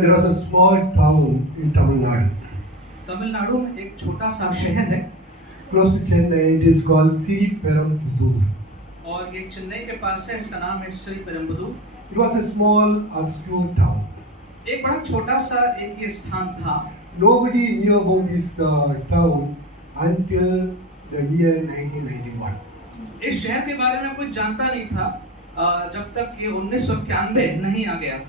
there was a small town in Tamil Nadu. Tamil Nadu में एक छोटा सा शहर है Close to Chennai, it is called Sriperumbudur. और ये चेन्नई के पास है। इसका नाम है Shri पेरम्बदूर। It was a small, obscure town. एक बड़ा छोटा सा एक ये स्थान था। Nobody knew about this town until the year 1991. इस शहर के बारे में कोई जानता नहीं था जब तक ये 1991 नहीं आ गया।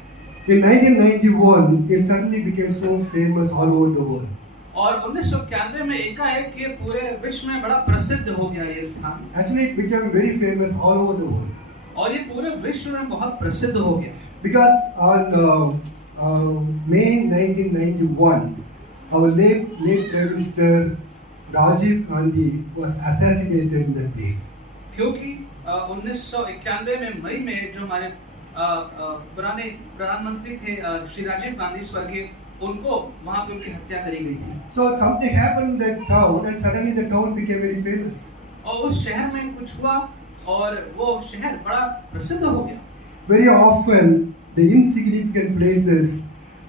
In 1991, it suddenly became so famous all over the world. और 1991 में एकाएक ये पूरे विश्व में बड़ा प्रसिद्ध हो गया ये स्थान। Actually, it became very famous all over the world. और ये पूरे विश्व में बहुत प्रसिद्ध हो गया। Because on May 1991, our late Prime Minister Rajiv Gandhi was assassinated in that place. क्योंकि 1991 में मई में जो हमारे पुराने प्रधानमंत्री थे श्री राजीव गांधी स्वर्गीय, उनको वहां पे उनकी हत्या करी गई थी। So something happened in that town, and suddenly the town became very famous. और उस शहर में कुछ हुआ और वो शहर बड़ा प्रसिद्ध हो गया। Very often, the insignificant places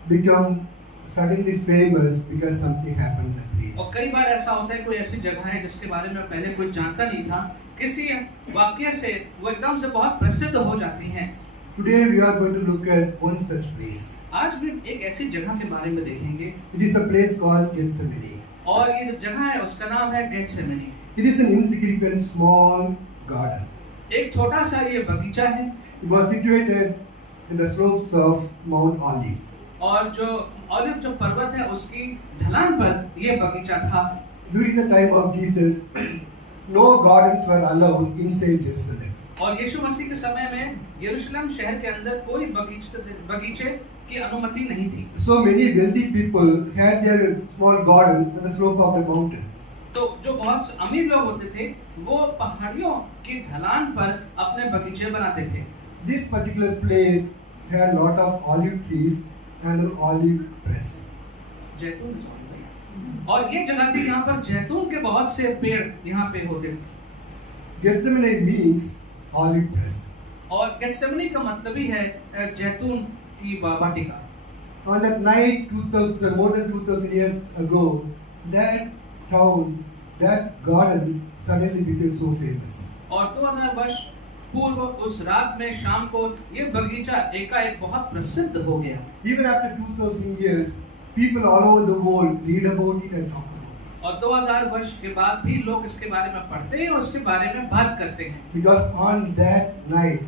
become suddenly famous because something happened in that place. और कई बार ऐसा होता है, कोई ऐसी जगह है जिसके बारे में पहले कोई जानता नहीं था, किसी वाक्य से वो एकदम से बहुत प्रसिद्ध हो जाती हैं। Today we are going to look at one such place. आज भी एक ऐसी जगह के बारे में देखेंगे। It is a place called Gethsemane. और ये जो जगह है उसका नाम है गेथसेमनी। It is an insignificant small garden. एक छोटा सा ये बगीचा है। It was situated in the slopes of Mount Olive. और जो ऑलिव जो पर्वत है उसकी ढलान पर ये बगीचा था। During the time of Jesus, no gardens were allowed inside Jerusalem. और यीशु मसीह के समय में यरूशलेम शहर के अंदर कोई बगीचे की अनुमति नहीं थी। So many wealthy people had their small garden on the slope of the mountain. तो जो बहुत अमीर लोग होते थे वो पहाड़ियों की ढलान पर अपने बगीचे बनाते थे। This particular place had a lot of olive trees and an olive press. जैतून और ये जगह थी यहाँ पर जैतून के बहुत से पेड़ यहाँ पे होते थे। Gethsemane means olive press. और गेथसेमनी का मतलब ही है जैतून की वाटिका। On that night, more than 2000 years ago, that town, that garden suddenly became so famous. और 2000 वर्ष पूर्व उस रात में शाम को ये बगीचा एकाएक बहुत प्रसिद्ध हो गया। Even after 2000 years, people all over the world read about it and talk about it. और 2000 वर्ष के बाद भी लोग इसके बारे में पढ़ते हैं और उसके बारे में बात करते हैं। Because on that night,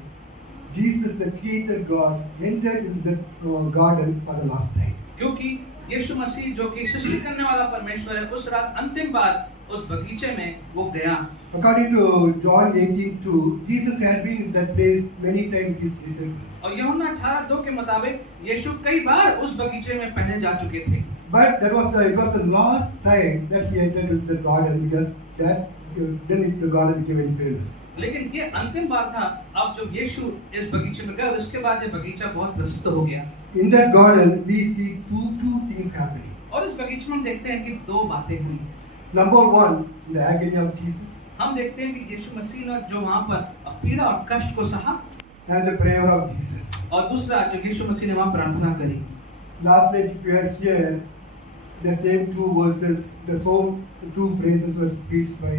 Jesus, the Creator God, entered into the garden for the last time. क्योंकि यीशु मसीह जो कि सृष्टि करने वाला परमेश्वर है, उस रात अंतिम बार उस बगीचे में वो गया। According to John 18:2, Jesus had been in that place many times with his disciples. और यूहन्ना 18:2 के मुताबिक यीशु कई बार उस बगीचे में पहले जा चुके थे। But it was the last time that he entered into the garden, because the garden became very famous. लेकिन ये अंतिम बार था अब जब यीशु इस बगीचे में गए और इसके बाद ये बगीचा बहुत प्रसिद्ध हो गया। In that garden, we see two things happening. और इस बगीचे में हम देखते हैं कि दो बातें हुई। Number one, the agony of Jesus. हम देखते हैं कि यीशु मसीह ने जो वहाँ पर पीड़ा और कष्ट को सहा, And the prayer of Jesus. और दूसरा जो यीशु मसीह ने वहाँ प्रार्थना करी। Last night, if you are here, the same two verses, two phrases were preached by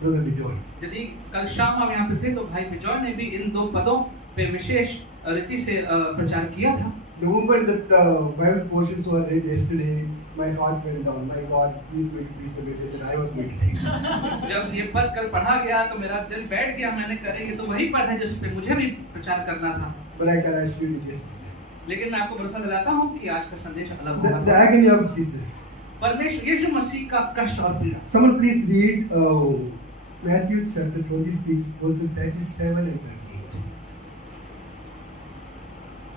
Brother Bijoy. यदि कल शाम हम यहाँ पे थे तो भाई बिजॉय ने भी इन दो पदों पे विशेष रीति से प्रचार किया था। The moment that Bible portions were read yesterday, my heart went down. My God, please going to preach the message that I was going to preach. जब ये पद कल पढ़ा गया तो मेरा दिल बैठ गया, मैंने करे कि तो वही पद है जिस पे मुझे भी प्रचार करना था। But I can assure you this. लेकिन मैं आपको भरोसा दिलाता हूँ कि आज का संदेश अलग The होगा। agony of Jesus. परमेश्वर यीशु मसीह का कष्ट और पीड़ा। Someone please read Matthew chapter 26 verses 37 and 38.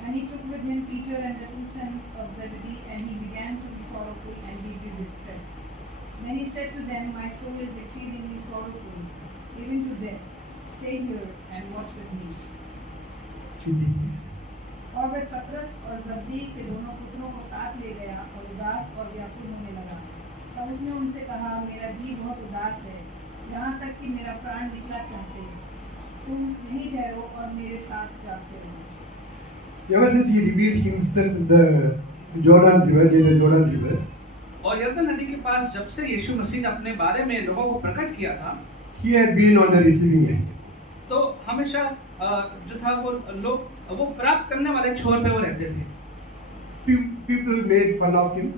And he took with him Peter and the two sons of Zebedee, and he began to be sorrowful and deeply distressed. Then he said to them, My soul is exceedingly sorrowful, even to death. Stay here and watch with me. और वह पतरस और जब्दी के दोनों पुत्रों को साथ ले गया और उदास और व्याकुल होने लगा। तब उसने उनसे कहा, मेरा जी बहुत उदास है, यहाँ तक कि मेरा प्राण निकला चाहते हैं। तुम यहीं ठहरो और मेरे साथ जागते रहो। Ever since he revealed himself in the Jordan River, near the Jordan River, और यरदन नदी के पास जब से यीशु मसीह ने अपने बारे में लोगों को प्रकट किया था, he had been on the receiving end. तो हमेशा जो था वो प्राप्त करने वाले छोर पे वो रहते थे, People made fun of him.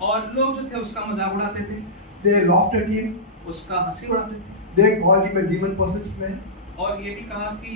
और लोग जो थे उसका मजाक उड़ाते थे, They laughed at him. उसका हंसी उड़ाते थे, They called him a demon-possessed man. और ये भी कहा कि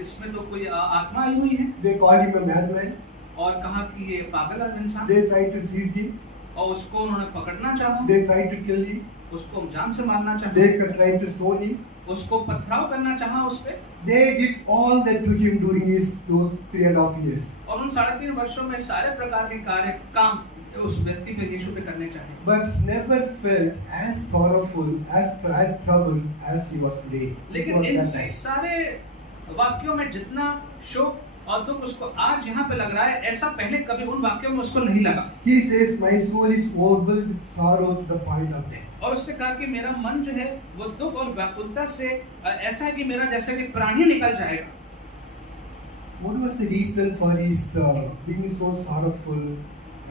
इसमें तो कोई आत्मा आई हुई है, They called him a madman. और कहा कि ये पागल इंसान, They tried to seize him. और उसको उन्होंने पकड़ना चाहा, They tried to kill him. उसको जान से मारना चाहा, They tried to stone him. उसको पथराव करना चाहा उस पे, They did all that to him during those 3.5 years. और उन 3.5 वर्षों में सारे प्रकार के कार्य काम उस व्यक्ति पे यीशु पे करने चाहे, But never felt as sorrowful, as troubled as he was today. लेकिन इन It was that time. सारे वाक्यों में जितना शोक और दुख उसको आज यहाँ पे लग रहा है, ऐसा पहले कभी उन वाक्यों में उसको नहीं लगा। He says, my soul is overwhelmed with sorrow to the point of death. और उसने कहा कि मेरा मन जो है वो दुख और व्याकुलता से ऐसा है कि मेरा जैसे कि प्राण ही निकल जाएगा। What was the reason for his being so sorrowful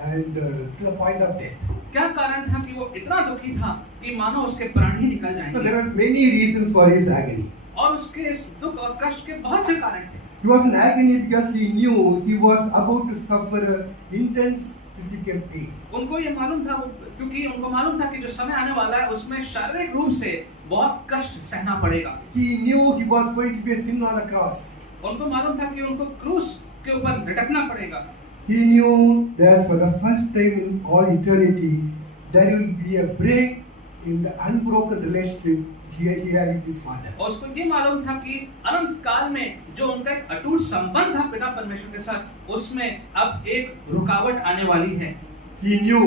and to the point of death? क्या कारण था कि वो इतना दुखी था कि मानो उसके प्राण ही निकल So जाएंगे? there are many reasons for his agony. और उसके इस दुख और कष्ट के बहुत से कारण थे। He was in agony because he knew he was about to suffer intense physical pain. उनको ये मालूम था, क्योंकि उनको मालूम था कि जो समय आने वाला है उसमें शारीरिक रूप से बहुत कष्ट सहना पड़ेगा। He knew he was going to be a sin on a cross. उनको मालूम था कि उनको क्रूस के ऊपर लटकना पड़ेगा। He knew that for the first time in all eternity, there will be a break in the unbroken relationship he had with his father. और उसको ये मालूम था कि अनंत काल में जो उनका एक अटूट संबंध था पिता परमेश्वर के साथ, उसमें अब एक रुकावट आने वाली है। He knew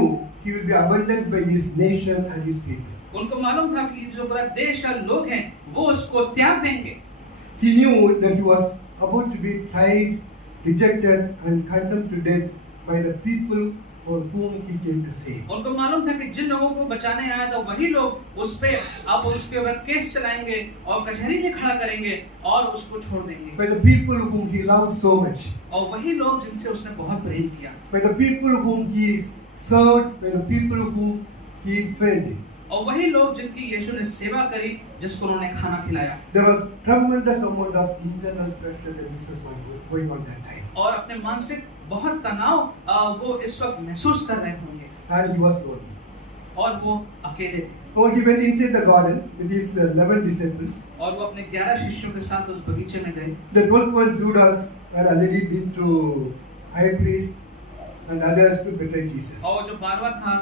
he will be abandoned by his nation and his people. उनको मालूम था कि जो पूरा देश और लोग हैं वो उसको त्याग देंगे। He knew that he was about to be tried, rejected and condemned to death by the people for whom he came to save. उनको मालूम था कि जिन लोगों को बचाने आया था वही लोग उस पे अब उसके ऊपर केस चलाएंगे और कचहरी में खड़ा करेंगे और उसको छोड़ देंगे। By the people whom he loved so much. और वही लोग जिनसे उसने बहुत प्रेम किया, By the people whom he served, by the people whom he fed. और वही लोग जिनकी यीशु ने सेवा करी, जिसको उन्होंने खाना खिलाया। There was tremendous amount of internal pressure that Jesus was going on that time. और अपने मानसिक बहुत तनाव वो इस वक्त महसूस कर रहे होंगे, And he was lonely. और वो अकेले थे। So he went inside the garden with his 11 disciples. और वो अपने 11 शिष्यों के साथ उस बगीचे में गए। The 12th one, Judas, had already been to high priest and others to betray Jesus. और जो 12वां था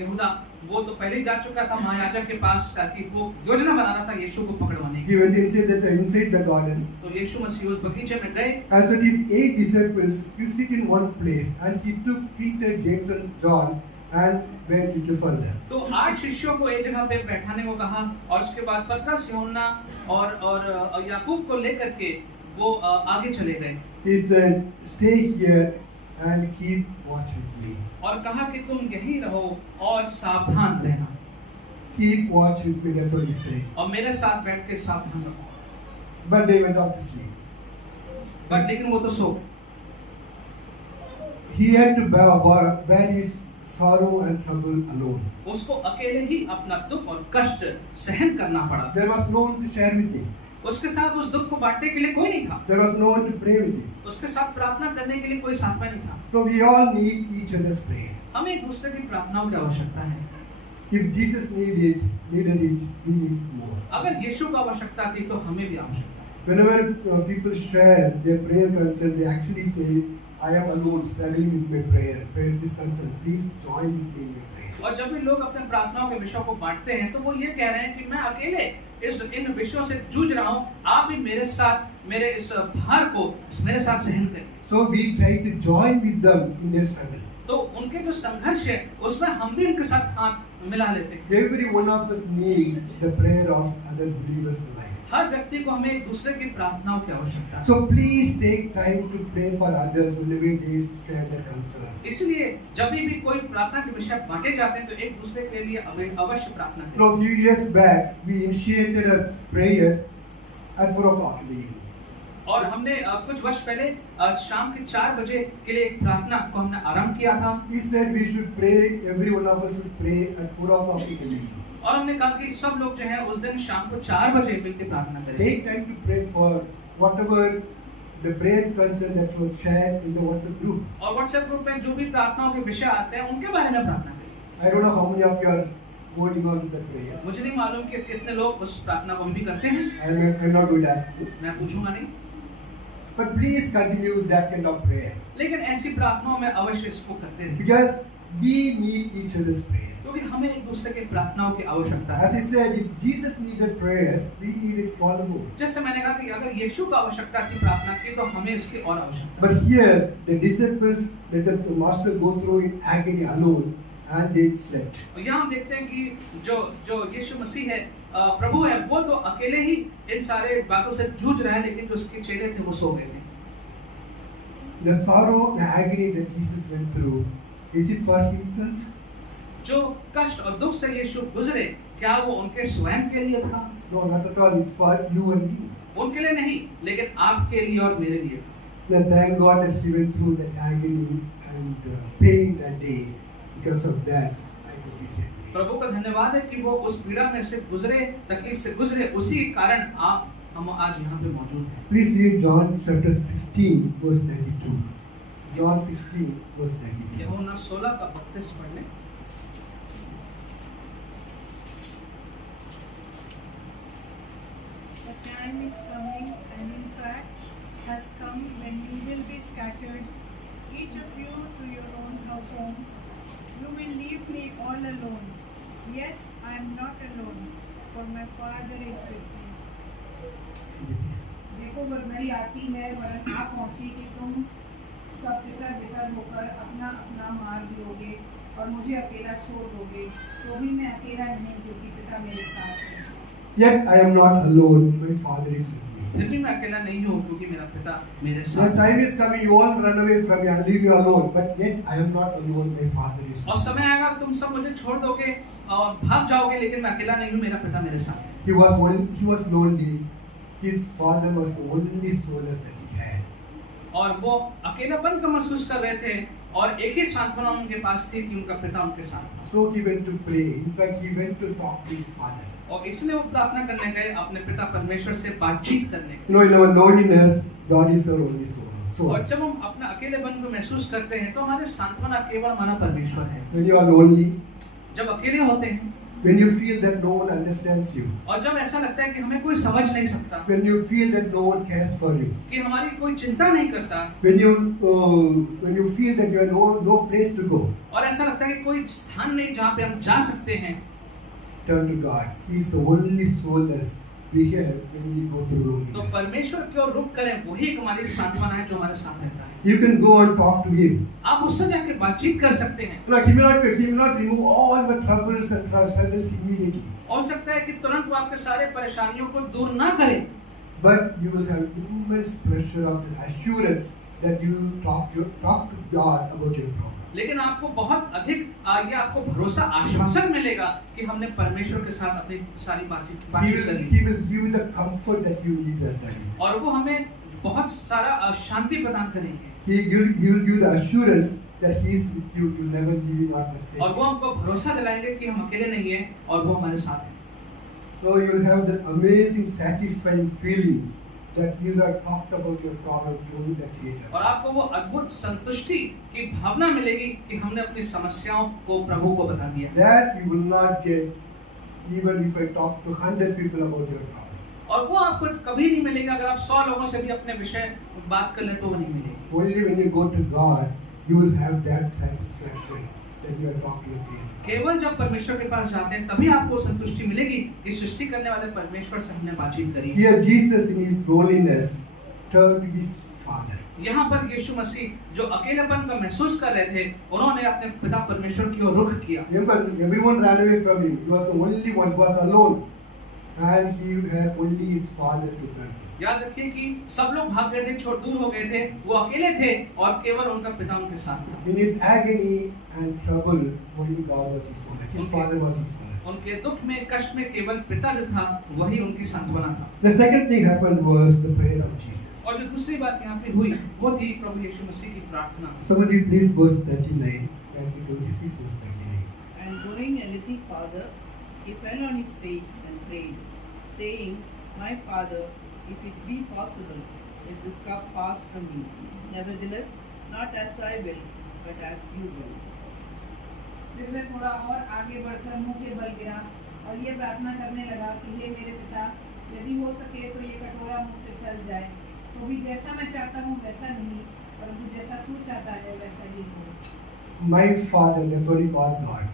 यहूदा, वो तो पहले ही जा चुका था महायाजक के पास ताकि वो योजना बना रहा था यीशु को पकड़वाने की। He went inside the garden. तो यीशु मसीह उस बगीचे में गए। And so these 8 disciples used to sit in one place, and he took Peter, James, and John and went little further. तो 8 शिष्यों को एक जगह पे बैठाने को कहा, और उसके बाद पतरस, यूहन्ना और याकूब को लेकर के वो आगे चले गए। He said, "Stay here and keep watch with me. और कहा कि तुम यहीं रहो और सावधान रहना। Keep watch with me." That's what he said. और मेरे साथ बैठ के सावधान रहो। But they went off to sleep. But लेकिन वो तो सो। He had to bear his sorrow and trouble alone. उसको अकेले ही अपना दुख और कष्ट सहन करना पड़ा। There was no one to share with him. उसके साथ उस दुख को बांटने के लिए कोई नहीं था। There was no one to pray with him. उसके साथ प्रार्थना करने के लिए कोई साथ में नहीं था। So we all need each other's prayer. हमें एक दूसरे की प्रार्थनाओं की आवश्यकता है। If Jesus needed it, we need more. अगर यीशु को आवश्यकता थी तो हमें भी आवश्यकता है। Whenever people share their prayer concern, they actually say, "I am alone, struggling with my prayer. Prayer this concern. Please join with me in my prayer." और जब भी लोग अपने प्रार्थनाओं के विषयों को बांटते हैं तो वो ये कह रहे हैं कि मैं अकेले इन विषयों से जूझ रहा हूँ, आप भी मेरे साथ मेरे इस भार को मेरे साथ सहन करें। So we try to join with them in their struggle. तो उनके जो संघर्ष है उसमें हम भी उनके साथ हाथ मिला लेते हैं। Every one of us need the prayer of other believers in life. हर व्यक्ति को हमें एक दूसरे की प्रार्थनाओं की आवश्यकता है। So please take time to pray for others whenever they share their concern. इसलिए जब भी कोई प्रार्थना के विषय बांटे जाते हैं तो एक दूसरे के लिए अवश्य प्रार्थना करें। So a few years back, we initiated a prayer at 4 o'clock in the evening. और हमने कुछ वर्ष पहले शाम के 4 बजे के लिए एक प्रार्थना को हमने आरंभ किया था। He said we should pray, every one of us should pray at 4 o'clock in the evening. और हमने कहा कि सब लोग जो है उस दिन शाम को 4 बजे मिलकर प्रार्थना करें। Take time to pray for whatever the prayer concern that was shared in the WhatsApp group. और WhatsApp ग्रुप में जो भी प्रार्थनाओं के विषय आते हैं उनके बारे में प्रार्थना करें। I don't know how many of you are going on with the prayer. मुझे नहीं मालूम कि कितने लोग उस प्रार्थना को भी करते हैं। I'm not going to ask you. मैं पूछूंगा नहीं। But please continue that kind of prayer. लेकिन ऐसी प्रार्थनाओं में अवश्य इसको करते रहें। Because we need each other's prayer. क्योंकि हमें एक दूसरे के प्रार्थनाओं की आवश्यकता है। As I said, if Jesus needed prayer, we needed all more. जैसे मैंने कहा कि अगर यीशु को आवश्यकता थी प्रार्थना की तो हमें इसकी और आवश्यकता है। But here, the disciples let the master go through in agony alone, and they slept. और यहाँ हम देखते हैं कि जो यीशु मसीह है प्रभु है, वो तो अकेले ही इन सारे बातों से जूझ रहा है, लेकिन जो उसके चेले थे वो सो गए थे। The sorrow and agony that Jesus went through, is it for himself? जो कष्ट और दुख से यीशु गुजरे, क्या वो उनके स्वयं के लिए था? No, not at all. It's for you and me. उनके लिए नहीं, लेकिन आपके लिए और मेरे लिए। Then thank God that he went through that agony and pain that day. Because of that, I could be here. प्रभु का धन्यवाद है कि वो उस पीड़ा में से गुजरे, तकलीफ से गुजरे, उसी कारण हम आज यहाँ पे मौजूद हैं। Please read John chapter 16, verse 92. John 16, verse 92. यूहन्ना 16 का 32 पढ़ लें। The time is coming, and in fact has come, when you will be scattered, each of you to your own homes. You will leave me all alone. Yet I am not alone, for my Father is with me. देखो वह घड़ी आती है वरन आ पहुंची कि तुम सब तितर बितर होकर अपना अपना मार्ग लोगे और मुझे अकेला छोड़ दोगे, तो भी मैं अकेला नहीं, क्योंकि पिता मेरे साथ है। Yet I am not alone, my Father is with me. फिर भी मैं अकेला नहीं हूँ, क्योंकि मेरा पिता मेरे The साथ है। time is coming, you all run away from me, I'll leave you alone. But yet I am not alone, my Father is और with me. समय आएगा तुम सब मुझे छोड़ दोगे और भाग जाओगे, लेकिन मैं अकेला नहीं हूँ, मेरा पिता मेरे साथ है। He was lonely. His father was the only solace that he had. और वो अकेलापन का महसूस कर रहे थे और एक ही सांत्वना उनके पास थी कि उनका पिता उनके साथ था। So he went to pray. In fact, he went to talk to his father. और इसलिए वो प्रार्थना करने गए, अपने पिता परमेश्वर से बातचीत करने गए। You know, in our loneliness, God is our only source. और जब हम अपना अकेलेपन को महसूस करते हैं तो हमारे सांत्वना केवल हमारा परमेश्वर है। When you are lonely, जब अकेले होते हैं, when you feel that no one understands you, और जब ऐसा लगता है कि हमें कोई समझ नहीं सकता, when you feel that no one cares for you, कि हमारी कोई चिंता नहीं करता, when you feel that you have no place to go, और ऐसा लगता है कि कोई स्थान नहीं जहाँ पे हम जा सकते हैं, turn to God. He is the only solace we have when we go through तो loneliness. परमेश्वर की ओर रुख करें, वही एक हमारी सांत्वना है जो हमारे साथ रहता है। You can go and talk to Him. आप उससे जाके बातचीत कर सकते हैं। Like he will not remove all the troubles and struggles immediately. हो सकता है कि तुरंत वो आपके सारे परेशानियों को दूर ना करे, But you will have immense pleasure of the assurance that you talk to God about your problem. लेकिन आपको बहुत अधिक ये आपको भरोसा आश्वासन मिलेगा कि हमने परमेश्वर के साथ अपनी सारी बातचीत कर ली He will give you the comfort that you need that time. और वो हमें बहुत सारा शांति प्रदान करेंगे। He will give you the assurance that He is with you. He will never leave you nor forsake और you. वो हमको भरोसा दिलाएंगे कि हम अकेले नहीं हैं और वो हमारे साथ हैं। So you will have that amazing, satisfying feeling that you have talked about your problem to the Creator. और आपको वो अद्भुत संतुष्टि की भावना मिलेगी कि हमने अपनी समस्याओं को प्रभु को बता दिया। That you will not get even if I talk to 100 people about your problem. और वो आपको कभी नहीं मिलेगा अगर आप 100 लोगों से भी अपने विषय बात कर ले तो वो नहीं मिलेगी। Only when you go to God, you will have that satisfaction that you are talking to Him. केवल जब परमेश्वर के पास जाते हैं तभी आपको संतुष्टि मिलेगी कि सृष्टि करने वाले परमेश्वर से हमने बातचीत करी। Here Jesus in His loneliness turned to His Father. यहाँ पर यीशु मसीह जो अकेलेपन का महसूस कर रहे थे, उन्होंने अपने पिता परमेश्वर की ओर रुख किया। Remember, everyone ran away from Him. He was the only one who was alone, and He had only His Father to turn to. याद रखिए कि सब लोग भाग गए थे, छोड़ दूर हो गए थे, वो अकेले थे और केवल उनका पिता उनके साथ था। In His agony and trouble, only God was His solace. His Father was His solace. उनके दुख में, कष्ट में केवल पिता जो था वही उनकी सांत्वना था। The second thing happened was the prayer of Jesus. और जो दूसरी बात यहाँ पे हुई वो थी प्रभु यीशु मसीह की प्रार्थना। Somebody please verse 39 and 26 verse 39. And going a little farther, he fell on his face and prayed, saying, My Father, if it be possible, let this cup pass from me. Nevertheless, not as I will, but as you will. फिर वह थोड़ा और आगे बढ़कर मुंह के बल गिरा और ये प्रार्थना करने लगा कि हे मेरे पिता, यदि हो सके तो ये कटोरा मुझसे टल जाए, तो भी जैसा मैं चाहता हूँ वैसा नहीं, परंतु जैसा तू चाहता है वैसा ही हो। My Father, that's what he called God.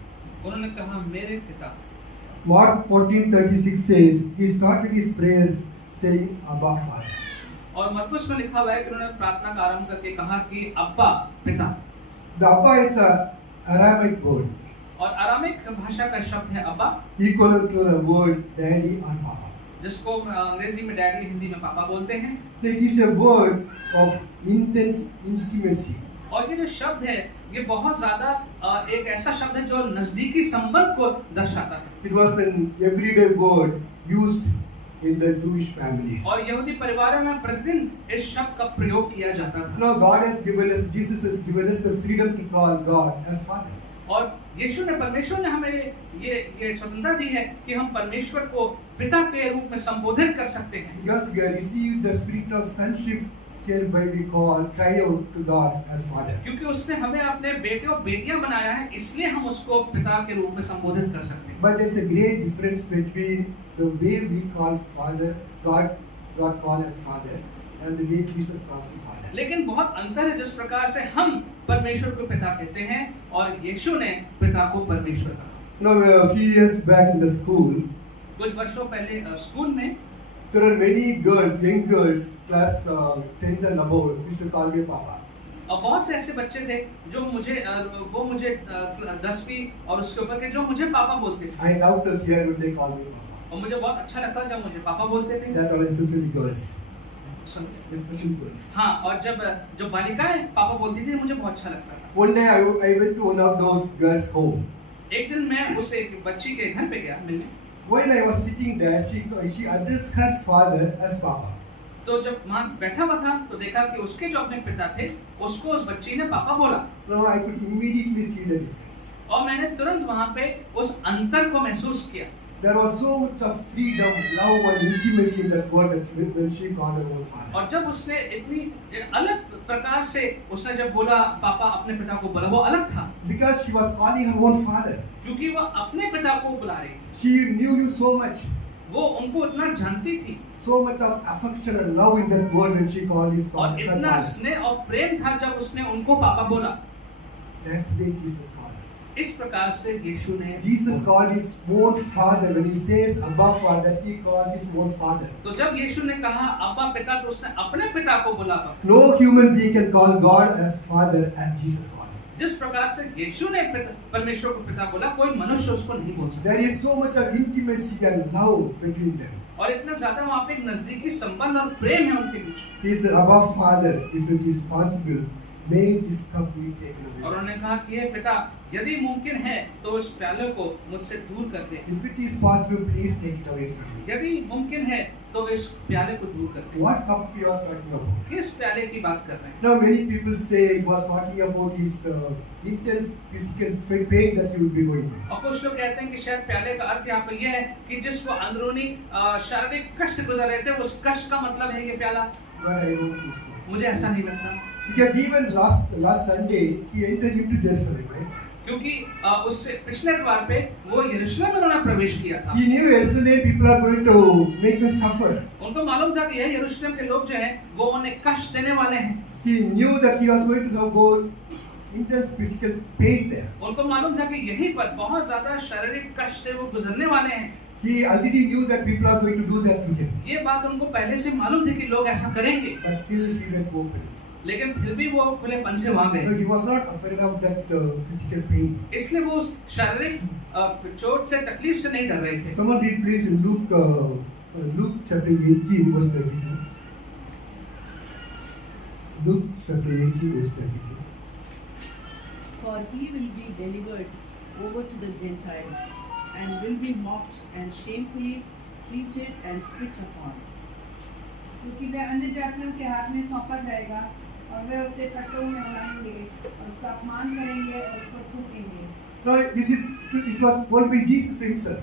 उन्होंने कहा मेरे पिता। Mark 14:36 says he started his prayer saying Abba Father. और मरकुस में लिखा हुआ है कि उन्होंने प्रार्थना का आरंभ करके कहा कि अब्बा पिता। The Abba is a Aramaic word और अरामिक भाषा का शब्द है अब्बा, equivalent to the word daddy or papa. जिसको अंग्रेजी में डैडी, हिंदी में पापा बोलते हैं। It is a word of intense intimacy. और ये जो शब्द है ये बहुत ज्यादा एक ऐसा शब्द है जो नजदीकी संबंध को दर्शाता है। It was an everyday word used in the Jewish families. और यहूदी परिवारों में प्रतिदिन इस शब्द का प्रयोग किया जाता था। Now God has given us, Jesus has given us the freedom to call God as Father. और यीशु ने, परमेश्वर ने हमें ये स्वतंत्रता दी है कि हम परमेश्वर को पिता के रूप में संबोधित कर सकते हैं। Because we have received the spirit of sonship, hereby we cry out to God as Father. क्योंकि उसने हमें अपने बेटे और बेटियां बनाया है, इसलिए हम उसको पिता के रूप में संबोधित कर सकते हैं। But there's a great difference between the way we call Father, God call as Father, and the way Jesus calls him Father. लेकिन बहुत अंतर है जिस प्रकार से हम परमेश्वर को पिता कहते हैं और यीशु ने पिता को परमेश्वर कहा। Now, a few years back in the school, कुछ वर्षों पहले स्कूल में there are many girls, young girls, class 10th and above, used to call me Papa. और बहुत से ऐसे बच्चे थे जो मुझे 10वीं और उसके ऊपर के जो मुझे पापा बोलते थे। I love to hear when they call me Papa. और मुझे बहुत अच्छा लगता जब मुझे पापा बोलते थे। That are especially girls, soon- especially girls. हाँ, और जब जो बालिकाएं पापा बोलती थी मुझे बहुत अच्छा लगता था। One day I went to one of those girls' home. एक दिन मैं उस एक बच्ची के घर पे गया मिलने। While I was sitting there, she addressed her father as Papa. तो जब वहाँ बैठा हुआ था तो देखा कि उसके जो अपने पिता थे उसको उस बच्ची ने पापा बोला। Now I could immediately see the difference. और मैंने तुरंत वहाँ पे उस अंतर को महसूस किया। There was so much of freedom, love and intimacy in that word when she called her own father. और जब उसने इतनी अलग प्रकार से उसने जब बोला पापा अपने पिता को बोला, वो अलग था Because she was calling her own father. क्योंकि वो अपने पिता को बुला रही थी। She knew you so much. वो उनको इतना जानती थी So much of affection and love in that word when she called his और father. her इतना father. स्नेह और प्रेम था जब उसने उनको पापा बोला। That's why Jesus called. इस प्रकार से यीशु ने Jesus called his own father. When he says Abba Father, he calls his own father. तो जब यीशु ने कहा अब्बा पिता तो उसने अपने पिता को बुला। No human being can call God as father as Jesus called. जिस प्रकार से यीशु ने परमेश्वर को पिता बोला, कोई मनुष्य उसको नहीं बोल सकता। There is so much of intimacy and love between them. और इतना ज्यादा वहाँ पे एक नजदीकी संबंध और प्रेम है उनके बीच। He said, Abba Father, if it is possible, may this cup be taken और away. उन्होंने कहा कि हे पिता यदि मुमकिन है तो इस प्याले को मुझसे दूर कर दे। If it is possible, please take it away from me. यदि मुमकिन है तो इस प्याले को दूर कर दे। What cup he was talking about? किस प्याले की बात कर रहे हैं? Now many people say he was talking about his intense physical pain that he would be going through. और कुछ लोग कहते हैं कि शायद प्याले का अर्थ यहाँ पर यह है कि जिस वो अंदरूनी शारीरिक कष्ट से गुजर रहे थे उस कष्ट का मतलब है ये प्याला। But I don't think so. मुझे ऐसा नहीं लगता Because even last Sunday he entered into Jerusalem, right? क्योंकि उससे पिछले इतवार पे वो यरूशलेम में उन्होंने प्रवेश किया था। He knew Jerusalem people are going to make him suffer. उनको मालूम था कि यह यरूशलेम के लोग जो हैं वो उन्हें कष्ट देने वाले हैं। He knew that he was going to go intense physical pain there. उनको मालूम था कि यहीं पर बहुत ज्यादा शारीरिक कष्ट से वो गुजरने वाले हैं। He already knew that people are going to do that to him. ये बात उनको पहले से मालूम थी कि लोग ऐसा करेंगे, But still he went openly. लेकिन फिर भी वो खुलेपन से वहां So गए। he was not afraid of that physical pain. इसलिए वो उस शारीरिक चोट से तकलीफ से नहीं डर रहे थे। Someone read please in Luke chapter 18 verse 32. Luke chapter 18 verse 32. For he will be delivered over to the Gentiles, and will be mocked and shamefully treated and spit upon. क्योंकि वह अन्य जातियों के हाथ में सौंपा जाएगा और वे उसे कटों में उड़ाएंगे और उसका अपमान करेंगे और उसको थूकेंगे। Now, it was told by Jesus himself.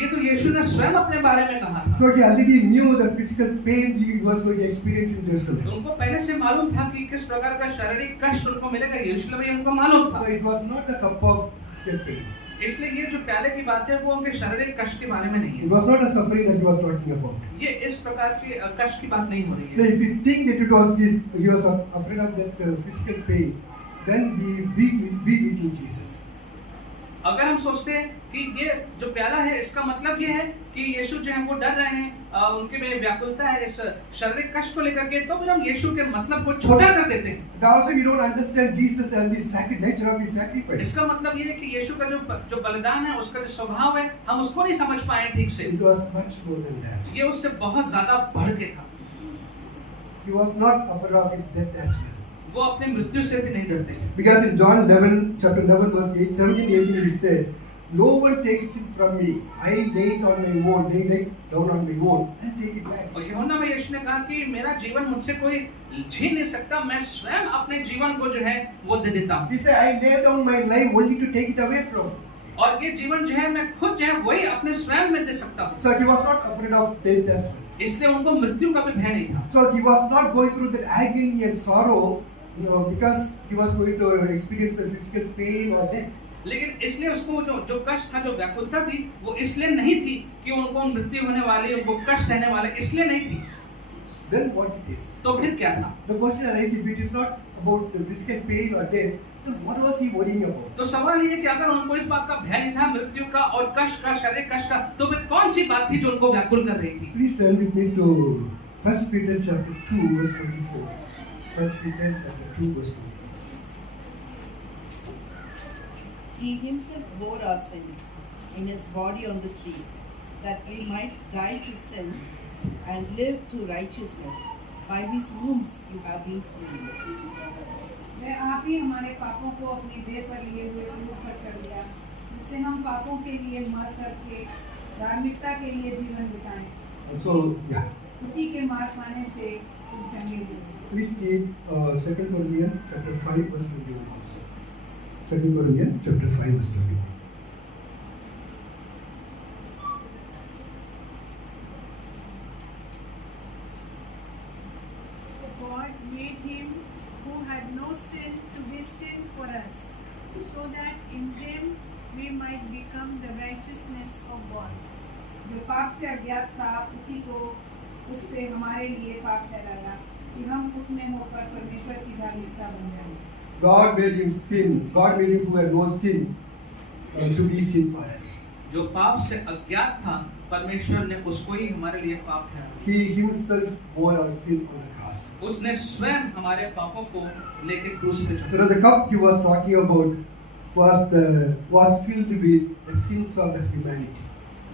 ये तो यीशु ने स्वयं अपने बारे में कहा था। So he already knew the physical pain he was going to experience in Jerusalem. उनको पहले से मालूम था कि किस प्रकार का शारीरिक कष्ट उनको मिलेगा, यरूशलेम में उनको मालूम था। So it was not a cup of physical pain. इसलिए ये जो प्याले की बात है वो उनके शारीरिक कष्ट के बारे में नहीं It है। was not a suffering that he was talking about. ये इस प्रकार के कष्ट की बात नहीं हो रही Now, है। if you think that it was this, he was afraid of that physical pain, then we little Jesus. अगर हम सोचते हैं कि ये जो प्याला है इसका मतलब ये है कि यीशु जो है वो डर रहे हैं, उनके में व्याकुलता है इस शारीरिक कष्ट को लेकर के, तो फिर हम यीशु के मतलब को छोटा कर देते हैं। Also, we don't understand Jesus and the nature of his sacrifice. इसका मतलब ये है कि यीशु का जो बलिदान है, उसका जो स्वभाव है, हम उसको नहीं समझ पाए ठीक से। It was much more than that. ये उससे बहुत ज्यादा बढ़ के था। He was not afraid of his death as well. वो अपने मृत्यु से भी नहीं डरते। Because in John 11, chapter 11, verse 8, 17, 18, he said, "No one takes it from me. I lay it on my own, lay it down on my own, and take it back." और यूहन्ना में यीशु ने कहा कि मेरा जीवन मुझसे कोई छीन नहीं सकता, मैं स्वयं अपने जीवन को जो है वो दे देता हूँ। He said, "I lay down my life only to take it away from." और ये जीवन जो है मैं खुद जो है वही अपने स्वयं में दे सकता हूँ। So he was not afraid of death as well. इसलिए उनको मृत्यु का भी भय नहीं था। So he was not going through that agony and sorrow, because he was going to experience a physical pain or death. लेकिन इसलिए उसको जो कष्ट था, जो व्याकुलता थी, वो इसलिए नहीं थी कि उनको मृत्यु होने वाली, उनको कष्ट सहने वाले, इसलिए नहीं थी। Then what it is? तो फिर क्या था? The question arises, if it is not about the physical pain or death, then what was he worrying about? तो सवाल ये है कि अगर उनको इस बात का भय नहीं था, मृत्यु का और कष्ट का, शारीरिक कष्ट का, तो फिर कौन सी बात थी जो उनको व्याकुल कर रही थी? Please turn with me to 1 Peter chapter 2 verse 24. 1 Peter chapter 2 verse 24. He himself bore our sins in his body on the tree, that we might die to sin and live to righteousness. By his wounds you have been healed. वह आप ही हमारे पापों को अपनी देह पर लिए हुए क्रूस पर चढ़ गया, जिससे हम पापों के लिए मर करके धार्मिकता के लिए जीवन बिताएं। So, yeah. उसी के मार खाने से जंगे हुए। Please read 2 Corinthians chapter 5 verse 21 also. 2 Corinthians chapter 5 verse 21. God made him who had no sin to be sin for us, so that in him we might become the righteousness of God. जो पाप से अज्ञात था, उसी को उससे हमारे लिए पाप ठहराया, कि हम उसमें होकर परमेश्वर की धार्मिकता बन जाएं। God made him sin. God made him who had no sin to be sin for us. जो पाप से अज्ञात था, परमेश्वर ने उसको ही हमारे लिए पाप ठहराया। He himself bore our sin on the cross. उसने स्वयं हमारे पापों को लेकर क्रूस पे So चढ़ा। the cup he was talking about was filled with the sins of the humanity.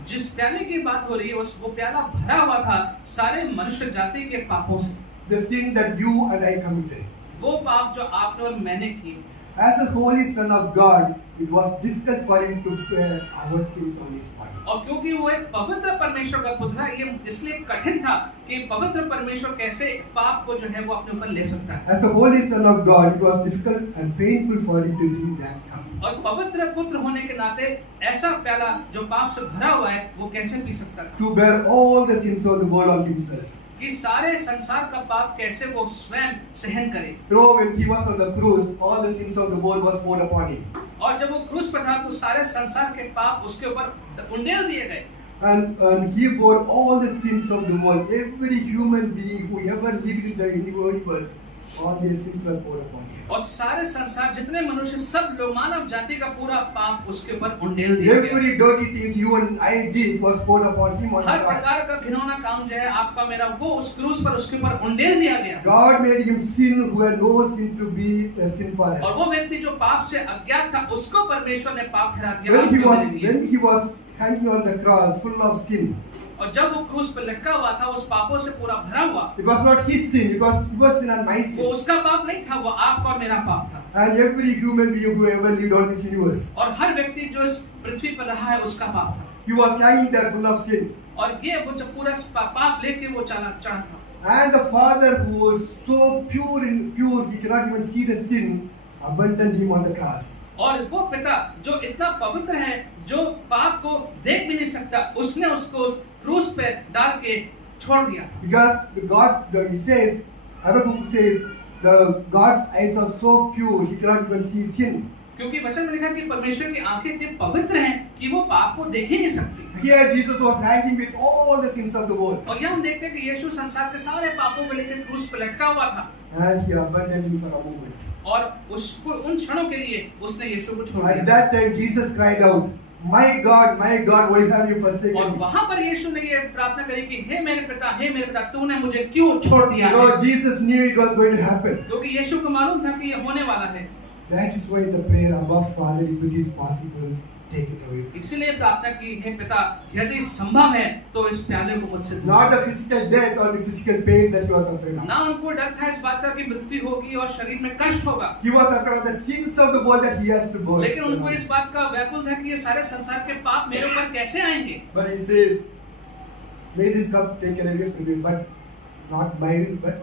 जिस प्याले की बात हो रही है, वो प्याला भरा हुआ था सारे मनुष्य जाति के पापों से। The sin that you and I committed. वो पाप जो आपने और मैंने किए। As a holy son of God, it was difficult for him to bear our sins on his body. और क्योंकि वो एक पवित्र परमेश्वर का पुत्र है, ये इसलिए कठिन था कि पवित्र परमेश्वर कैसे पाप को जो है वो अपने ऊपर ले सकता है। As a holy son of God, it was difficult and painful for him to drink that cup. और पवित्र पुत्र होने के नाते ऐसा प्याला जो पाप से भरा हुआ है, वो कैसे पी सकता था? To bear all the sins of the world on himself. कि सारे संसार का पाप कैसे वो स्वयं सहन करे। You know, when he was on the cross, all the sins of the world was poured upon him. और जब वो क्रूस पर था तो सारे संसार के पाप उसके ऊपर उंडेल दिए गए। And he bore all the sins of the world. Every human being who ever lived in the universe, all their sins were poured upon him. और सारे संसार जितने मनुष्य, सब लोग, मानव जाति का पूरा पाप उसके ऊपर उंडेल दिया गया। Every dirty things you and I did was poured upon him on the her cross. प्रकार का घिनौना काम जो है आपका मेरा, वो उस क्रूस पर उसके ऊपर उंडेल दिया गया। God made him sin who had no sin to be a sin for us. और वो व्यक्ति जो पाप से अज्ञात था, उसको परमेश्वर ने पाप ठहरा दिया आपके मेरे लिए। When he was hanging on the cross, full of sin, और जब वो क्रूस पर लटका हुआ था, उस पापों से पूरा भरा हुआ, it was not his sin, it was your sin and my वो sin. उसका पाप नहीं था, वो आपका और मेरा पाप था। And every human being who ever lived on this universe, और हर व्यक्ति जो इस पृथ्वी पर रहा है, उसका पाप था। he was hanging there full of sin. और ये वो जब पूरा पाप लेके वो चढ़ा था, And the father who was so pure, he cannot even see the sin, abandoned him on the cross. और वो पिता जो इतना पवित्र है, जो पाप को देख भी नहीं सकता, उसने उसको उस क्रूस पे डाल के छोड़ दिया। Because it says, Habakkuk says, the God's eyes are so pure, he cannot even see sin. क्योंकि वचन में लिखा कि परमेश्वर की आंखें इतनी पवित्र हैं कि वो पाप को देख ही नहीं सकती। Here Jesus was hanging with all the sins of the world. और यहाँ हम देखते हैं कि यीशु संसार के सारे पापों को लेकर क्रूस पर लटका हुआ था। And he abandoned him for a moment. और उसको उन क्षणों के लिए उसने यीशु को छोड़ दिया। At that time Jesus cried out, my God, why have you forsaken और me? वहाँ पर यीशु ने ये प्रार्थना करी कि हे मेरे पिता, तूने मुझे क्यों छोड़ दिया? Jesus knew it was going to happen. क्योंकि यीशु को मालूम था कि ये होने वाला है। That is why the prayer, Abba Father, if it is possible, take it away. इसीलिए प्रार्थना की, हे पिता, यदि संभव है तो इस प्याले को मुझसे दूर। Not the physical death or the physical pain that he was afraid of. ना उनको डर था इस बात का कि मृत्यु होगी और शरीर में कष्ट होगा। He was afraid of the sins of the world that he has to bear. लेकिन उनको इस बात का व्याकुल था कि ये सारे संसार के पाप मेरे ऊपर कैसे आएंगे। But he says, may this cup taken away from me, but not my will, but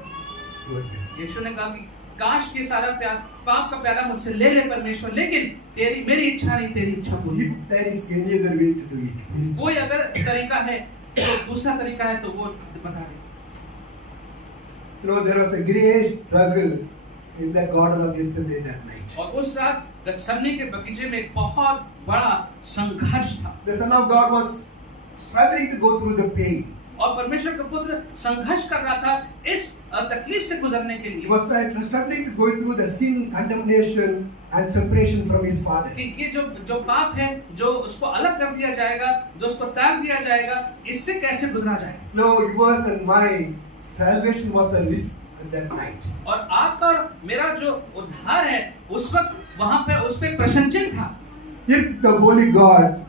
your will. यीशु ने कहा कि काश ये सारा पाप का प्याला मुझसे ले ले परमेश्वर, लेकिन तेरी मेरी इच्छा नहीं तेरी इच्छा पूरी। If there is any other way to do it, please. कोई अगर तरीका है तो दूसरा तरीका है तो वो बता दे। There was a great struggle in the Garden of Gethsemane that night. और उस रात गethsemane के बगीचे में एक बहुत बड़ा संघर्ष था। The Son of God was struggling to go through the pain. और परमेश्वर का पुत्र संघर्ष कर रहा था इस तकलीफ से गुजरने के He लिए। was struggling to go through the sin, condemnation, and separation from his Father. कि ये जो पाप है, जो उसको अलग कर दिया जाएगा, जो उसको त्याग दिया जाएगा, इससे कैसे गुजरा जाए। No, yours and my salvation was a risk at that night. और आपका और मेरा जो उद्धार है, उस वक्त वहाँ पे उस पे प्रश्न चिन्ह था। If the Holy God,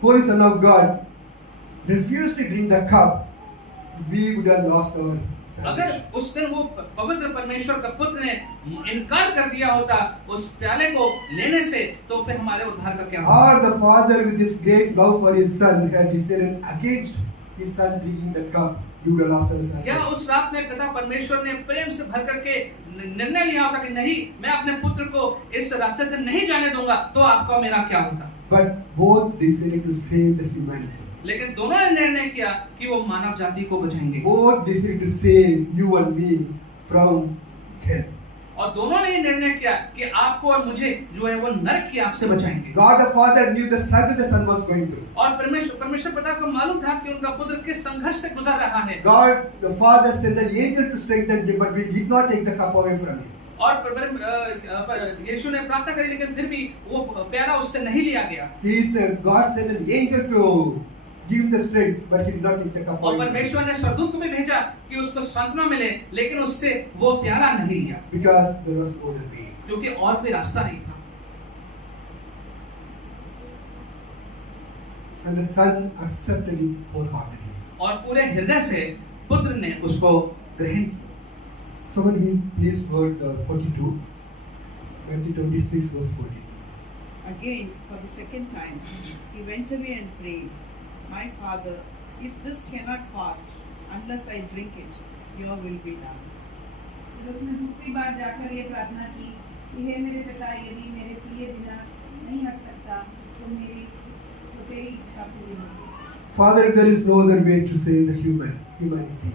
Holy Son of God, refused to drink the cup, we would have lost our salvation. अगर उस दिन वो पवित्र परमेश्वर का पुत्र ने इनकार कर दिया होता उस प्याले को लेने से, तो फिर हमारे उद्धार का क्या होगा? Or the Father with his great love for his Son had decided against his Son drinking the cup, we would have lost our salvation. क्या उस रात में पिता परमेश्वर ने प्रेम से भर करके निर्णय लिया होता कि नहीं, मैं अपने पुत्र को इस रास्ते से नहीं जाने दूंगा, तो आपका मेरा क्या होता? But both decided to save the humanity. लेकिन दोनों ने निर्णय किया कि वो मानव जाति को बचाएंगे। Both decided to save you and me from hell. और दोनों ने ये निर्णय किया कि आपको और मुझे जो है वो नरक की आग से बचाएंगे। God the Father knew the struggle the Son was going through. और परमेश्वर पिता को मालूम था कि उनका पुत्र किस संघर्ष से गुजर रहा है। God the Father sent an angel to strengthen him, but we did not take the cup away from him. और यीशु ने प्रार्थना करी, लेकिन फिर भी वो प्याला उससे नहीं लिया गया। God sent an angel to give the strength, but he did not take the cup और away from him. परमेश्वर ने स्वर्गदूत को भी भेजा कि उसको सांत्वना मिले, लेकिन उससे वो प्याला नहीं लिया, Because there was no other way. क्योंकि और कोई रास्ता नहीं था। And the Son accepted it wholeheartedly. और पूरे हृदय से पुत्र ने उसको ग्रहण किया। Someone will please word 42, Matthew 26 verse 40. Again, for the second time, he went away and prayed, my Father, if this cannot pass, unless I drink it, your will be done. फिर उसने दूसरी बार जाकर ये प्रार्थना की कि हे मेरे पिता, यदि मेरे पिए बिना नहीं हट सकता तो तेरी इच्छा पूरी हो। Father, if there is no other way to save the humanity,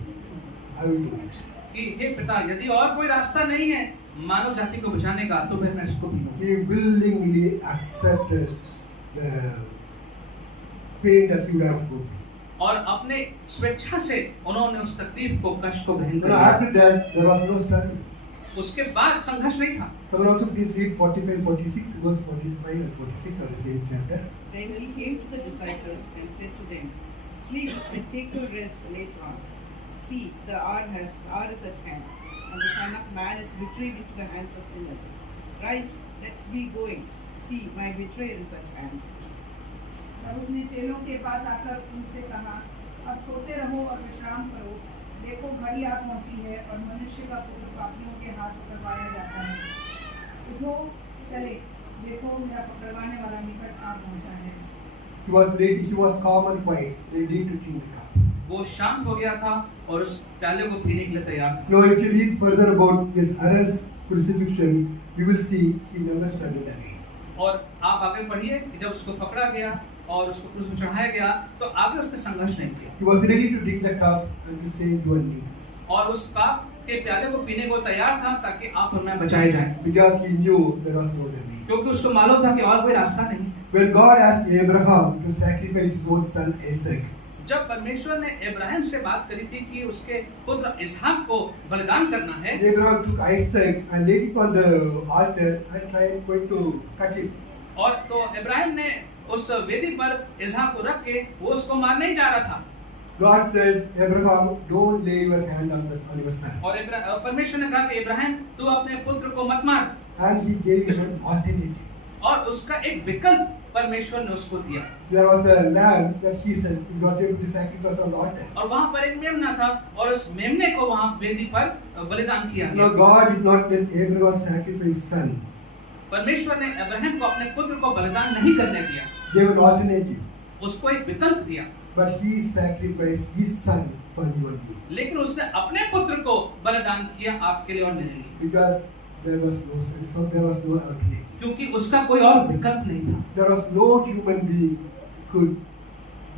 I will do it. कि हे पिता, यदि और कोई रास्ता नहीं है मानव जाति को बचाने का, तो फिर मैं इसको भी लूंगा। He willingly accepted the pain that he would have to go through. और अपने स्वेच्छा से उन्होंने उस तकलीफ को, कष्ट को ग्रहण But किया। after that, there was no struggle. उसके बाद संघर्ष नहीं था। Someone also please read 45, 46, verse 45 and 46 of the same chapter. Then he came to the disciples and said to them, sleep and take your rest later on. See, the hour is at hand, and the Son of Man is betrayed into the hands of sinners. Rise, let's be going. See, my betrayer is at hand. तब उसने चेलों के पास आकर उनसे कहा, अब सोते रहो और विश्राम करो। देखो घड़ी आ पहुंची है और मनुष्य का पुत्र पापियों के हाथ पकड़वाया जाता है। उठो, चले, देखो मेरा पकड़वाने वाला निकट आ पहुंचा है। He was ready, he was calm and quiet, ready to drink the cup. वो शांत हो गया था और उस प्याले को पीने के लिए तैयार था। Now, if you read further about his arrest, crucifixion, you will see he never struggled again. और आप आगे पढ़िए कि जब उसको पकड़ा गया और उसको क्रूस में चढ़ाया गया तो आगे उसने संघर्ष नहीं किया He was ready to drink the cup and to say, "You and me," और उस पाप के प्याले को पीने को तैयार था ताकि आप और मैं बचाए जाएं, because he knew there was no other way. क्योंकि उसको मालूम था कि और कोई रास्ता नहीं। When God asked Abraham to sacrifice his own son Isaac, जब परमेश्वर ने इब्राहिम से बात करी थी कि उसके पुत्र इसहाक को बलिदान करना है, Abraham took Isaac and laid it on the altar and tried going to cut it. और तो इब्राहिम ने उस वेदी पर इसहाक को रख के वो उसको मारने ही जा रहा था। God said, Abraham, don't lay your hand on your son. और परमेश्वर ने कहा कि इब्राहिम तू अपने पुत्र को मत मार, And he gave him an alternative. और उसका एक विकल्प परमेश्वर ने उसको दिया। There was a lamb that he said he was able to sacrifice on the altar. और वहाँ पर एक मेमना था और उस मेमने को वहाँ वेदी पर बलिदान किया Now गया। God did not let Abraham sacrifice his son. परमेश्वर ने इब्राहिम को अपने पुत्र को बलिदान नहीं करने दिया, Gave an alternative. उसको एक विकल्प दिया, But he sacrificed his son for you and me. लेकिन उसने अपने पुत्र को बलिदान किया आपके लिए और मेरे लिए, Because there was no son, so there was no alternative. क्योंकि उसका कोई और विकल्प नहीं था, There was no human being could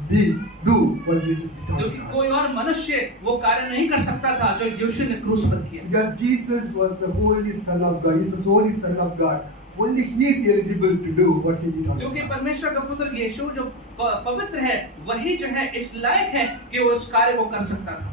do what Jesus did on the क्योंकि cross. कोई और मनुष्य वो कार्य नहीं कर सकता था जो यीशु ने क्रूस पर किया। Because Jesus was the holy Son of God. He's the holy Son of God. Only He is eligible to do what He did on the क्योंकि cross. परमेश्वर का पुत्र यीशु जो पवित्र है वही जो है इस लायक है कि वो उस कार्य को कर सकता था।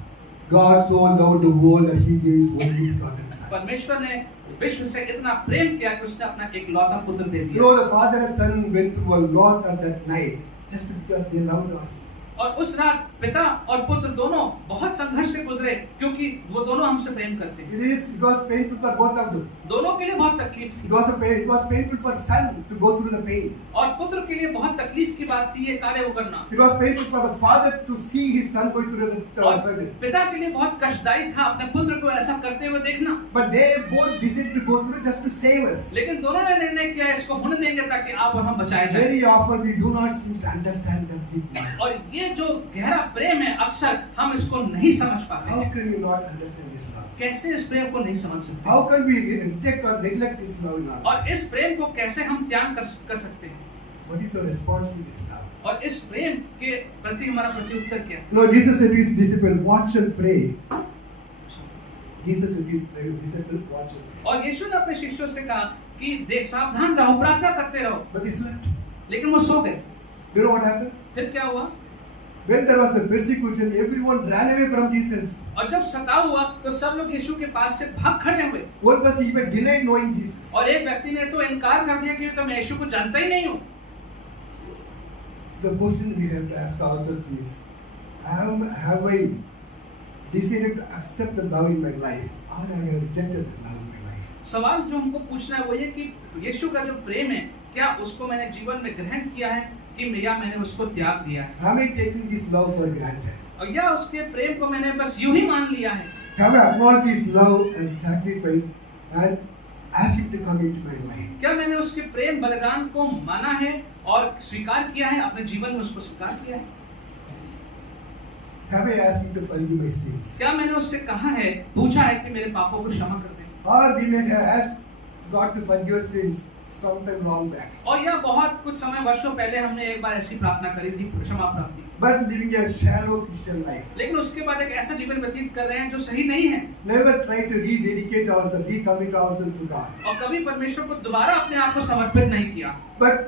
God so loved the world that He gave His only begotten Son. परमेश्वर ने विश्व से इतना प्रेम किया कि उसने अपना एक लौता पुत्र दे You दिया। know, the Father and Son went through a lot on that night just because they loved us. और उस रात पिता और पुत्र दोनों बहुत संघर्ष से गुजरे क्योंकि वो दोनों हमसे प्रेम करते हैं। It was painful for both of them. दोनों के लिए बहुत तकलीफ थी It was painful for Son to go through the pain. और पुत्र के लिए बहुत तकलीफ की बात थी ये कार्य वो करना, It was painful for the Father to see His Son going through the और struggle. पिता के लिए बहुत कष्टदायी था अपने पुत्र को ऐसा करते हुए देखना। But they both decided to go through it just to save us. लेकिन दोनों ने निर्णय किया इसको होने देंगे ताकि आप और हम बचाए जाएं। Very often we do not seem to understand that deep. और ये जो गहरा प्रेम है अक्सर हम इसको नहीं समझ पाते How हैं। can you not understand this love? कैसे इस प्रेम को नहीं समझ सकते How can we reject or neglect this love in our life? और इस प्रेम को कैसे हम त्याग कर सकते हैं What is our response to this love? और इस प्रेम के प्रति हमारा प्रत्युत्तर क्या है? You know, Jesus said to His disciple, watch and pray. Jesus said to His disciple, watch and pray. और यीशु ने अपने शिष्यों से कहा कि देख सावधान रहो, प्रार्थना करते रहो, But they slept. लेकिन वो सो गए। You know what happened? फिर क्या हुआ? When there was a persecution, everyone ran away from Jesus. और जब सताव हुआ तो सब लोग यीशु के पास से भाग खड़े हुए One person even denied knowing Jesus. और एक व्यक्ति ने तो इनकार कर दिया कि तो मैं यीशु को जानता ही नहीं हूँ। The question we have to ask ourselves is, have I decided to accept the love in my life, or have I rejected the love in my life? सवाल जो हमको पूछना है वो ये कि यीशु का जो प्रेम है क्या उसको मैंने जीवन में ग्रहण किया है कि या मैंने उसको त्याग दिया है, Am I taking this love for granted? और या उसके प्रेम को मैंने बस यूं ही मान लिया है। Have I acknowledged His love and sacrifice and asked Him to come into my life? क्या मैंने उसके प्रेम बलिदान को माना है और स्वीकार किया है, अपने जीवन में उसको स्वीकार किया है? Have I asked Him to forgive my sins? क्या मैंने उससे कहा है, पूछा है कि मेरे पापों को क्षमा कर दे? Or we may have asked God to forgive our sins sometime long back. और यह बहुत कुछ समय वर्षों पहले हमने एक बार ऐसी प्रार्थना करी थी, क्षमा प्राप्ति, But living a shallow Christian life. लेकिन उसके बाद एक ऐसा जीवन व्यतीत कर रहे हैं जो सही नहीं है Never try to rededicate ourselves, recommit ourselves to God. और कभी परमेश्वर को दोबारा अपने आप को समर्पित नहीं किया। But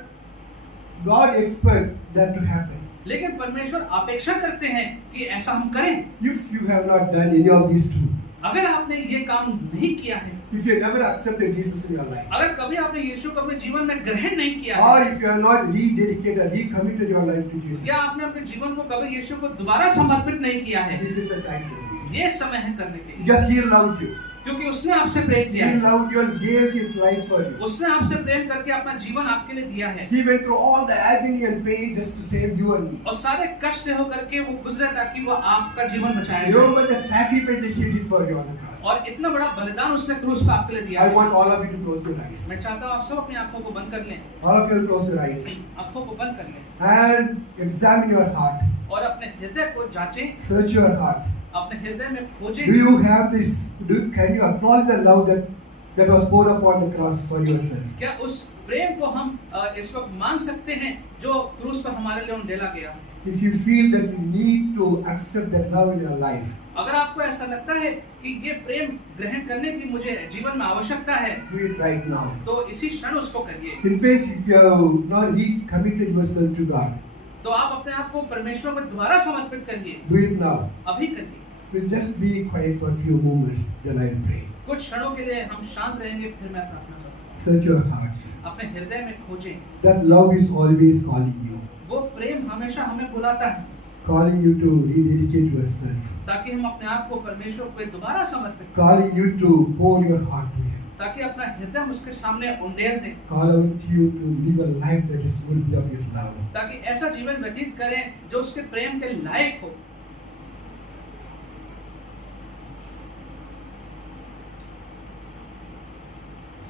God expects that to happen. लेकिन परमेश्वर अपेक्षा करते हैं कि ऐसा हम करें। If you have not done any of these two, अगर आपने ये काम नहीं किया है, if you have never accepted Jesus in your life, अगर कभी आपने यीशु को अपने जीवन में ग्रहण नहीं किया है, or if you have not rededicated or recommitted your life to Jesus, या आपने अपने जीवन को कभी यीशु को दोबारा समर्पित नहीं किया है, this is the time to do it. ये समय है करने के लिए, Because He loved you. क्योंकि उसने आपसे प्रेम किया He है, loved you and gave His life for you. उसने आपसे प्रेम करके अपना जीवन आपके लिए दिया है He went through all the agony and pain just to save you and me. और सारे कष्ट से होकर के वो गुजरे ताकि वो आपका जीवन बचाए। Remember the sacrifice that He did for you on the cross. और इतना बड़ा बलिदान उसने क्रूस पर आपके लिए दिया I है। want all of you to close your eyes. मैं चाहता हूँ आप सब अपनी आंखों को बंद कर लें, All of you will close your eyes आंखों को बंद कर लें and examine your heart. और अपने हृदय को जांचें, Search your heart. अपने हृदय में खोजें। Do you have this? Can you acknowledge the love that was poured upon the cross for yourself? क्या उस प्रेम को हम इस वक्त मान सकते हैं जो क्रूस पर हमारे लिए उंडेला गया? If you feel that you need to accept that love in your life, अगर आपको ऐसा लगता है कि ये प्रेम ग्रहण करने की मुझे जीवन में आवश्यकता है, do it right now. तो इसी क्षण उसको करिए। In case if you have not recommitted yourself to God, तो आप अपने आप को परमेश्वर को दोबारा समर्पित करिए, do it now. अभी करिए। We'll just be quiet for a few moments, then I will pray. कुछ क्षणों के लिए हम शांत रहेंगे, फिर मैं प्रार्थना करूंगा। Search your hearts. अपने हृदय में खोजें। That love is always calling you, वो प्रेम हमेशा हमें बुलाता है, calling you to rededicate yourself, ताकि हम अपने आप को परमेश्वर को दोबारा समर्पित करें, calling you to pour your heart to Him, ताकि अपना हृदय उसके सामने उंडेल दें, calling you to live a life that is worthy of His love. ताकि ऐसा जीवन व्यतीत करें जो उसके प्रेम के लायक हो।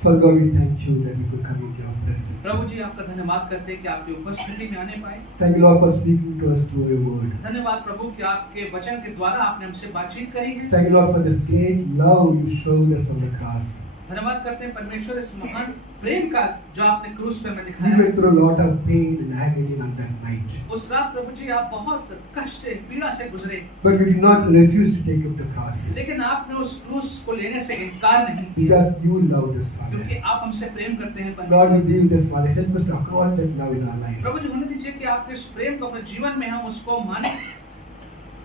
Father God, we thank you that we could come into your presence. प्रभु जी, आपका धन्यवाद करते हैं कि आपकी उपस्थिति में आने पाए। Thank you, Lord, for speaking to us through your word. धन्यवाद प्रभु कि आपके वचन के द्वारा आपने हमसे बातचीत करी है। Thank you, Lord, for this great love you showed us on the cross. धन्यवाद करते हैं परमेश्वर इस महान प्रेम का जो आपने क्रूस पे हमें We दिखाया। went through a lot of pain and agony on that night, उस रात प्रभु जी आप बहुत कष्ट से, पीड़ा से गुजरे, but we did not refuse to take up the cross लेकिन आपने उस क्रूस को लेने से इनकार नहीं किया, because you loved us, Father. क्योंकि आप हमसे प्रेम करते हैं Lord, you परमेश्वर। be with us, Father. Help us to acknowledge that love in our lives. प्रभु जी, होने दीजिए कि आपके इस प्रेम को अपने जीवन में हम उसको माने।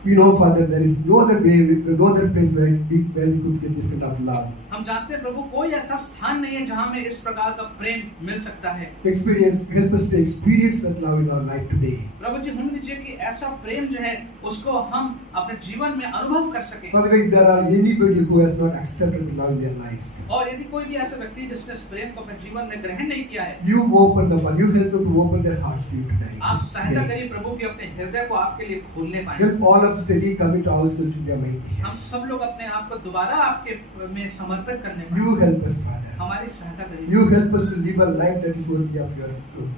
We know, Father, there is no other way, no other place where we could get this kind of love. हम जानते हैं प्रभु कोई ऐसा स्थान नहीं है जहाँ में इस प्रकार का प्रेम मिल सकता है। Help us to experience that love in our life today. प्रभु जी, होने दीजिए कि ऐसा प्रेम जो है उसको हम अपने जीवन में अनुभव कर सकें। Father, if there are anybody who has not accepted the love in their lives, और यदि कोई भी ऐसा व्यक्ति जिसने इस प्रेम को अपने जीवन में ग्रहण नहीं किया है, you open the one, you help them to open their hearts to you today. आप सहायता Today. करिए प्रभु कि अपने हृदय को आपके लिए खोलने पाए। Help all of us to recommit ourselves to your mighty हम hand. सब लोग अपने आप को दोबारा आपके में समर्पित करने पाए। You help us, Father. हमारी सहायता करिए। You help us to live a life that is worthy of your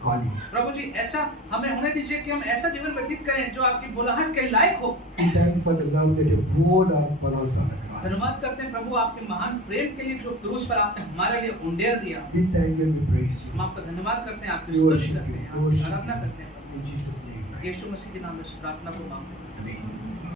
calling. प्रभु जी, ऐसा हमें होने दीजिए कि हम ऐसा जीवन व्यतीत करें जो आपकी बुलाहट के लायक हो। We thank you for the love that you poured out upon us on the cross. धन्यवाद करते हैं प्रभु आपके महान प्रेम के लिए जो क्रूस पर आपने हमारे लिए उंडेल दिया। We thank you and we praise हम you. आपका धन्यवाद करते हैं, आपकी We स्तुति worship करते you. हैं, We worship आराधना you. करते हैं। In Jesus' name. यीशु मसीह के नाम में इस प्रार्थना को मांगते हैं। Amen.